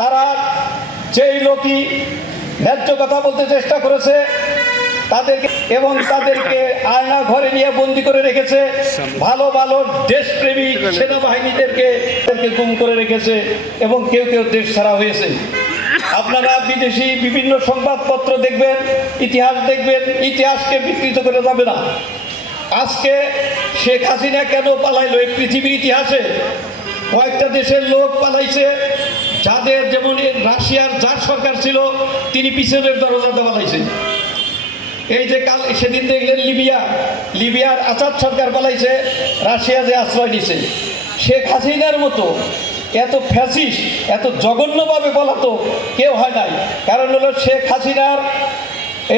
তারা যেই লোকই ন্যায্য কথা বলতে চেষ্টা করেছে, তাদেরকে এবং তাদেরকে আয়না ঘরে নিয়ে বন্দি করে রেখেছে, ভালো ভালো দেশপ্রেমী সেনাবাহিনীদেরকে গুম করে রেখেছে এবং কেউ কেউ দেশ ছাড়া হয়েছে। আপনারা বিদেশি বিভিন্ন সংবাদপত্র দেখবেন, ইতিহাস দেখবেন, ইতিহাসকে বিকৃত করে যাবে না। আজকে শেখ হাসিনা কেন পালাইলো এই পৃথিবীর ইতিহাসে? কয়েকটা দেশের লোক পালাইছে যাদের যেমন রাশিয়ার, যার সরকার ছিল, তিনি পিছনের দরজাতে পালাইছেন এই যে কাল সেদিন দেখলেন লিবিয়া, লিবিয়ার আচার সরকার পালাইছে রাশিয়া যে আশ্রয় নিছে। শেখ হাসিনার মতো এত ফ্যাসিস এত জঘন্যভাবে বলা তো কেউ হয় নাই। কারণ হলো শেখ হাসিনার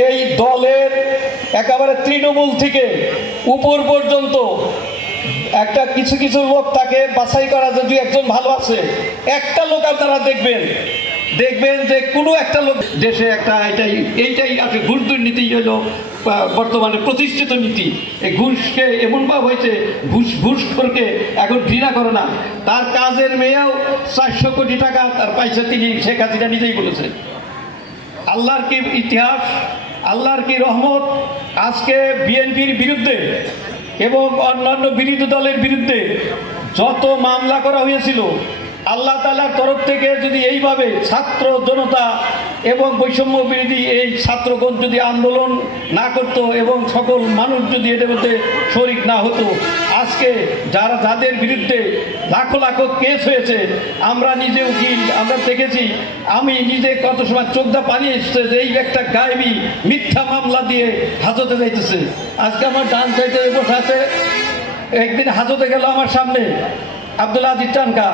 এই দলের একেবারে তৃণমূল থেকে উপর পর্যন্ত একটা কিছু কিছু লোক তাকে বাছাই করা যদি একজন ভালো আছে, একটা লোক আপনারা দেখবেন দেখবেন যে কোনো একটা লোক দেশে একটা এটাই, এইটাই আছে ঘুষ দুর্নীতি হলো বর্তমানে প্রতিষ্ঠিত নীতি। এই ঘুষকে এমনভাবে হয়েছে, ঘুষ ঘুষ করকে এখন ঘৃণা করে না। তার কাজের মেয়েও চারশো কোটি টাকা তার পয়সা তিনি শেখ হাসিনা নিজেই বলেছেন আল্লাহর কি ইতিহাস, আল্লাহর কি রহমত? আজকে বিএনপির বিরুদ্ধে এবং অন্যান্য বিরোধী দলের বিরুদ্ধে যত মামলা করা হয়েছিল, আল্লাহ তালার তরফ থেকে যদি এইভাবে ছাত্র জনতা এবং বৈষম্য বিরোধী এই ছাত্রগণ যদি আন্দোলন না করত এবং সকল মানুষ যদি এটার মধ্যে শরিক না হতো আজকে যারা যাদের বিরুদ্ধে লাখো লাখো কেস হয়েছে, আমরা নিজে উকিল, আমরা দেখেছি, আমি নিজে কত সময় চোখদা পানি এসছে যে এই একটা গায়েবি মিথ্যা মামলা দিয়ে হাজতে যাইতেছে। আজকে আমার ডান চাইতে বসে আছে, একদিন হাজতে গেল আমার সামনে, আব্দুল আজিজ চানকা।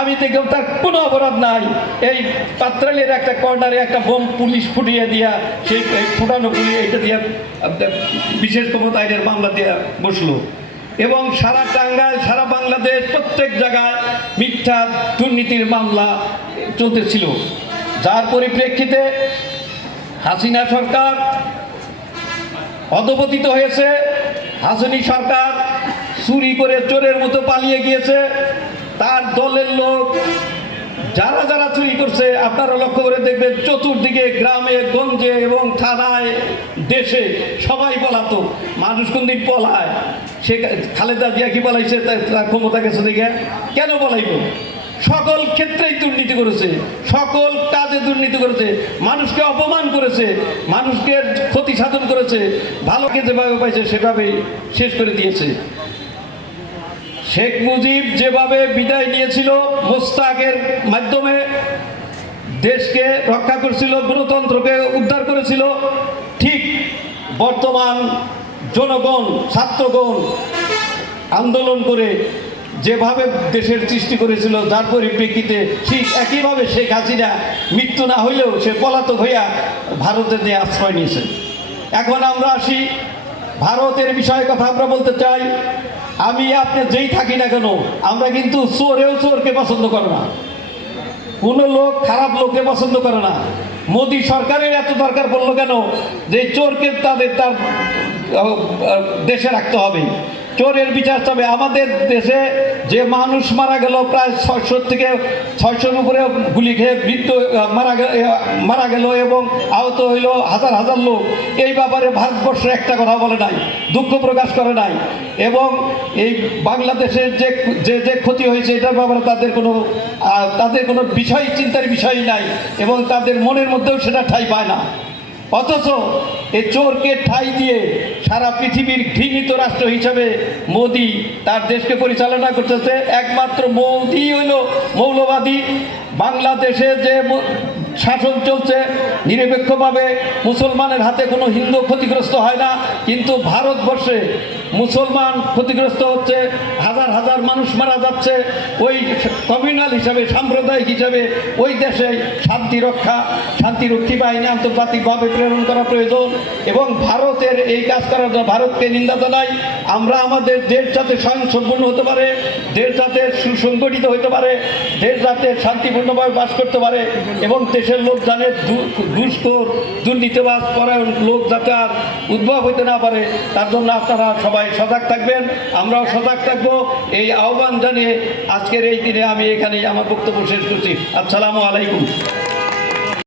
আমি দেখলাম তার কোনো অপরাধ নাই, এই পাত্রালের একটা কর্নারে একটা বোম পুলিশ ফুটিয়ে দিয়া, সেই ফুটানো পুলিশ এটা দিয়া, বিশেষ ক্ষমতা আইনের মামলা দিয়ে বসল। এবং সারা টাঙ্গাইল, সারা বাংলাদেশ, প্রত্যেক জায়গায় মিথ্যা দুর্নীতির মামলা চলতেছিল। যার পরিপ্রেক্ষিতে হাসিনা সরকার অধপতিত হয়েছে, হাসিনী সরকার চুরি করে চোরের মতো পালিয়ে গিয়েছে, তার দলের লোক যারা যারা চুরি করছে, আপনারা লক্ষ্য করে দেখবেন চতুর্দিকে গ্রামে, গঞ্জে এবং থানায়, দেশে সবাই পলাতো মানুষ কোন দিন পলায়? সে খালেদা জিয়া কি বলাইছে তার ক্ষমতা গেছে দেখে। কেন বলাইব সকল ক্ষেত্রেই দুর্নীতি করেছে। সকল কাজে দুর্নীতি করেছে। মানুষকে অপমান করেছে। মানুষকে ক্ষতি সাধন করেছে। ভালোকে যেভাবে পাইছে সেভাবে শেষ করে দিয়েছে। শেখ মুজিব যেভাবে বিদায় নিয়েছিল মোস্তাকের মাধ্যমে, দেশকে রক্ষা করেছিল, গণতন্ত্রকে উদ্ধার করেছিল, ঠিক বর্তমান জনগণ, ছাত্রগণ আন্দোলন করে যেভাবে দেশের সৃষ্টি করেছিল যার পরিপ্রেক্ষিতে ঠিক একইভাবে শেখ হাসিনা মৃত্যু না হইলেও সে পলাতক হইয়া ভারতের দিয়ে আশ্রয় নিয়েছে। এখন আমরা আসি ভারতের বিষয়ে কথা আমরা বলতে চাই। আমি আপনি যেই থাকি না কেন, আমরা কিন্তু চোরেও চোরকে পছন্দ করে না। কোনো লোক খারাপ লোককে পছন্দ করে না। মোদী সরকারের এত দরকার পড়ল কেন যে চোরকে তাদের তার দেশে রাখতে হবে। চোরের বিচার তবে আমাদের দেশে যে মানুষ মারা গেল প্রায় ছয়শো থেকে ছয়শোর উপরে গুলি খেয়ে আহ, মারা গেল মারা গেল এবং আহত হইল হাজার হাজার লোক। এই ব্যাপারে ভারতবর্ষ একটা কথা বলে নাই দুঃখ প্রকাশ করে নাই। এবং এই বাংলাদেশের যে যে যে ক্ষতি হয়েছে এটার ব্যাপারে তাদের কোনো তাদের কোনো বিষয় চিন্তার বিষয় নাই এবং তাদের মনের মধ্যেও সেটা ঠাই পায় না। অথচ এ চোরকে ঠাই দিয়ে সারা পৃথিবীর ঘৃণিত রাষ্ট্র হিসাবে মোদি তার দেশকে পরিচালনা করতেছে। একমাত্র মোদি হইল মৌলবাদী। বাংলাদেশে যে শাসন চলছে, নিরপেক্ষভাবে মুসলমানের হাতে কোনো হিন্দু ক্ষতিগ্রস্ত হয় না। কিন্তু ভারতবর্ষে মুসলমান ক্ষতিগ্রস্ত হচ্ছে, হাজার হাজার মানুষ মারা যাচ্ছে। ওই কমিউনাল হিসাবে, সাম্প্রদায়িক হিসাবে ওই দেশে শান্তি রক্ষা শান্তিরক্ষী বাহিনী আন্তর্জাতিকভাবে প্রেরণ করা প্রয়োজন এবং ভারতের এই কাজ করার জন্য ভারতকে নিন্দা জানাই। আমরা আমাদের দেশ যাতে স্বয়ংসম্পূর্ণ হতে পারে, দেশ যাতে সুসংগঠিত হতে পারে, দেশ যাতে শান্তিপূর্ণভাবে বাস করতে পারে এবং দেশের লোক জানে দু- দুর্নীতিবাস পরায়ণ লোক যাতে আর উদ্ভব হইতে না পারে, তার জন্য আপনারা সবাই সবাই সজাগ থাকবেন, আমরাও সজাগ থাকব। এই আহ্বান জানিয়ে আজকের এই দিনে আমি এখানেই আমার বক্তব্য শেষ করছি। আসসালামু আলাইকুম।